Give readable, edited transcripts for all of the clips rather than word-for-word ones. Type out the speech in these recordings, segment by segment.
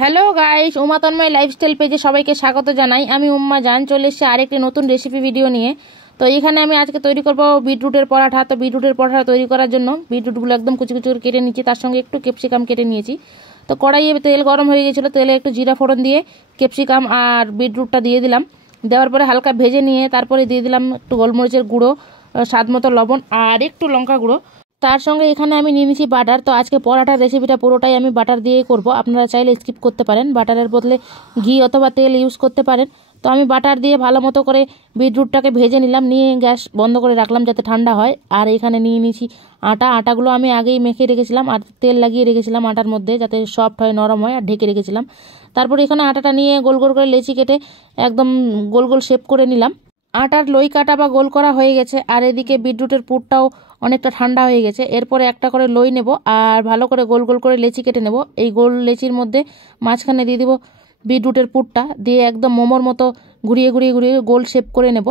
Hello guys, Uma Tanmoy lifestyle পেজে সবাইকে স্বাগত জানাই। আমি উম্মা জান চলে এসেছি আরেকটি নতুন রেসিপি ভিডিও নিয়ে। তো এখানে আমি আজকে তৈরি করব বিটরুটের পরাঠা। তো বিটরুটের পরাঠা তৈরি করার জন্য বিটরুটগুলো একদম কুচি কুচি করে কেটে নিচ্ছি, তার সঙ্গে একটু ক্যাপসিকাম কেটে নিয়েছি। তো কড়াইয়ে তেল গরম হয়ে গিয়েছিলো, তেলে একটু জিরা ফোড়ন দিয়ে ক্যাপসিকাম আর বিটরুটটা দিয়ে দিলাম। দেওয়ার পরে হালকা ভেজে নিয়ে তারপরে দিয়ে দিলাম একটু গোলমরিচের গুঁড়ো, স্বাদ মতো লবণ আর একটু লঙ্কা গুঁড়ো। তার সঙ্গে এখানে আমি নিয়ে নিচ্ছি বাটার। তো আজকে পরাটার রেসিপিটা পুরোটাই আমি বাটার দিয়ে করব। আপনারা চাইলে স্কিপ করতে পারেন, বাটারের বদলে ঘি অথবা তেল ইউজ করতে পারেন। তো আমি বাটার দিয়ে ভালো মতো করে বিটরুটটাকে ভেজে নিলাম, নিয়ে গ্যাস বন্ধ করে রাখলাম যাতে ঠান্ডা হয়। আর এখানে নিয়ে নিয়েছি আটাগুলো আমি আগেই মেখে রেখেছিলাম আর তেল লাগিয়ে রেখেছিলাম আটার মধ্যে, যাতে সফট হয়, নরম হয়, আর ঢেকে রেখেছিলাম। তারপর এখানে আটাটা নিয়ে গোল গোল করে লেচি কেটে একদম গোল গোল শেপ করে নিলাম। আটার লই কাটা বা গোল করা হয়ে গেছে, আর এদিকে বিটরুটের পুরটাও অনেকটা ঠান্ডা হয়ে গেছে। এরপরে একটা করে লই নেব আর ভালো করে গোল গোল করে লেচি কেটে নেব। এই গোল লেচির মধ্যে মাঝখানে দিয়ে দিব বিটরুটের পুরটা, দিয়ে একদম মোমোর মতো ঘুরিয়ে ঘুরিয়ে ঘুরিয়ে গোল শেপ করে নেব।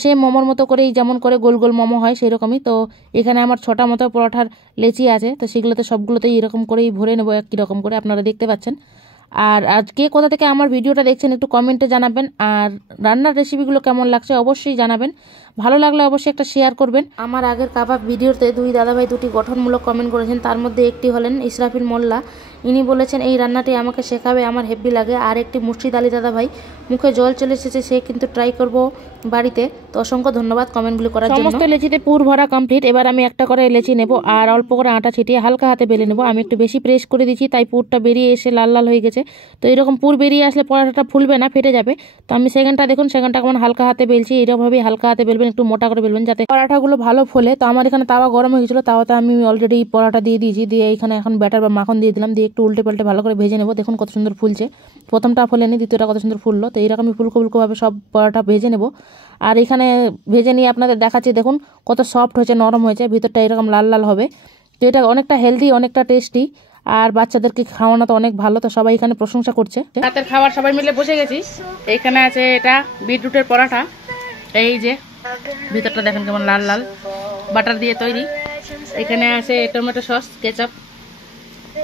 সে মোমোর মতো করেই যেমন করে গোল গোল মোমো হয় সেই রকমই। তো এখানে আমার 6টা মতো পরোটার লেচি আছে, তো সেগুলোতে সবগুলোতেই এরকম করেই ভরে নেব, একই রকম করে আপনারা দেখতে পাচ্ছেন। আর আজকে কোথা থেকে আমার ভিডিওটা দেখছেন একটু কমেন্টে জানাবেন, আর রান্নার রেসিপিগুলো কেমন লাগছে অবশ্যই জানাবেন। ভালো লাগলে অবশ্যই একটা শেয়ার করবেন। আমার আগের কাবাব ভিডিওতে দুই দাদাভাই দুটি গঠনমূলক কমেন্ট করেছেন, তার মধ্যে একটি হলেন ইসরাফিল মোল্লা। ইনি বলেছেন এই রান্নাটি আমাকে শেখাবে, আমার হেব্বি লাগে। আর একটি মুর্শিদ আলী দাদাভাই, মুখে জল চলে এসেছে, সে কিন্তু ট্রাই করব বাড়িতে। তো অসংখ্য ধন্যবাদ কমেন্টগুলি করার জন্য। সমস্ত লেচিতে পুর ভরা কমপ্লিট। এবার আমি একটা করে লেচি নেব আর অল্প করে আটা ছিটিয়ে হালকা হাতে বেলে নেব। আমি একটু বেশি প্রেস করে দিচ্ছি, তাই পুরটা বেরিয়ে এসে লাল লাল হয়ে গেছে। তো এরকম পুর বেরিয়ে আসলে পরোটাটা ফুলবে না, ফেটে যাবে। তো আমি সেকেন্ডটা দেখুন, সেকেন্ডটা কেমন হালকা হাতে বেলছি। এরকমভাবেই হালকা হাতে বেলবেন, একটু মোটা করে বেলবেন যাতে পরোটাগুলো ভালো ফোলে। তো আমার এখানে তাওয়া গরম হয়ে গেছিলো, তাওয়াতে আমি অলরেডি পরোটা দিয়ে দিয়েছি, দিয়ে এখানে এখন ব্যাটার বা মাখন দিয়ে দিলাম, দিয়ে একটু উল্টে পাল্টে ভালো করে ভেজে নেব। দেখুন কত সুন্দর ফুলছে, প্রথমটা ফোলেনি, দ্বিতীয়টা কত সুন্দর ফুললো। তো এইরকমই ফুলকো ফুলকোভাবে সব পরোটা ভেজে নেব। আর এখানে ভেজে নিয়ে আপনাদের দেখাচ্ছি, দেখুন কত সফট হয়েছে, নরম হয়েছে, ভিতরটা এরকম লাল লাল হবে। তো এটা অনেকটা হেলদি, অনেকটা টেস্টি, আর বাচ্চাদেরকে খাওয়ানো তো অনেক ভালো। তো সবাই এখানে প্রশংসা করছে। রাতের খাবার সবাই মিলে বসে গেছি। এখানে আছে এটা বিটরুটের পরোটা, এই যে ভিতরটা দেখেন কেমন লাল লাল, বাটার দিয়ে তৈরি। এখানে আছে টমেটো সস, কেচাপ,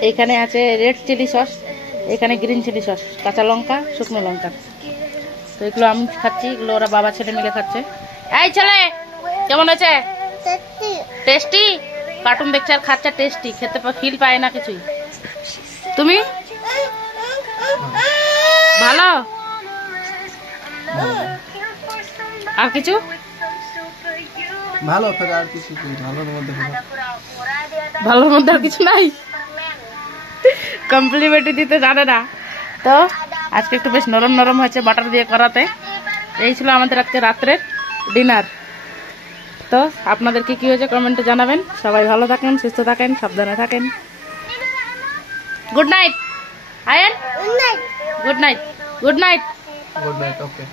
এখানে আছে রেড চিলি সস, এখানে গ্রিন চিলি সস, কাঁচা লঙ্কা, শুকনো লঙ্কা। তো এগুলো আমি খাচ্ছি, এগুলো ওরা বাবা ছেলে মিলে খাচ্ছে। এই ছেলে কেমন হয়েছে? টেস্টি। কার্টুন দেখছে আর খাচ্ছে, টেস্টি, খেতে ফিল পায় না কিছুই। তুমি ভালো? আর কিছু ভালো, আর কিছু ভালোর মধ্যে আর কিছু নাই, কমপ্লিমেন্টরি দিতে জানে না। তো আজকে একটু বেশ নরম নরম হয়েছে বাটার দিয়ে করাতে। এই ছিল আমাদের আজকে রাত্রের ডিনার। তো আপনাদের কি হয়েছে কমেন্টে জানাবেন। সবাই ভালো থাকেন, সুস্থ থাকেন, সাবধানে থাকেন। Good night Ayaan, good night, good night, good night. ওকে।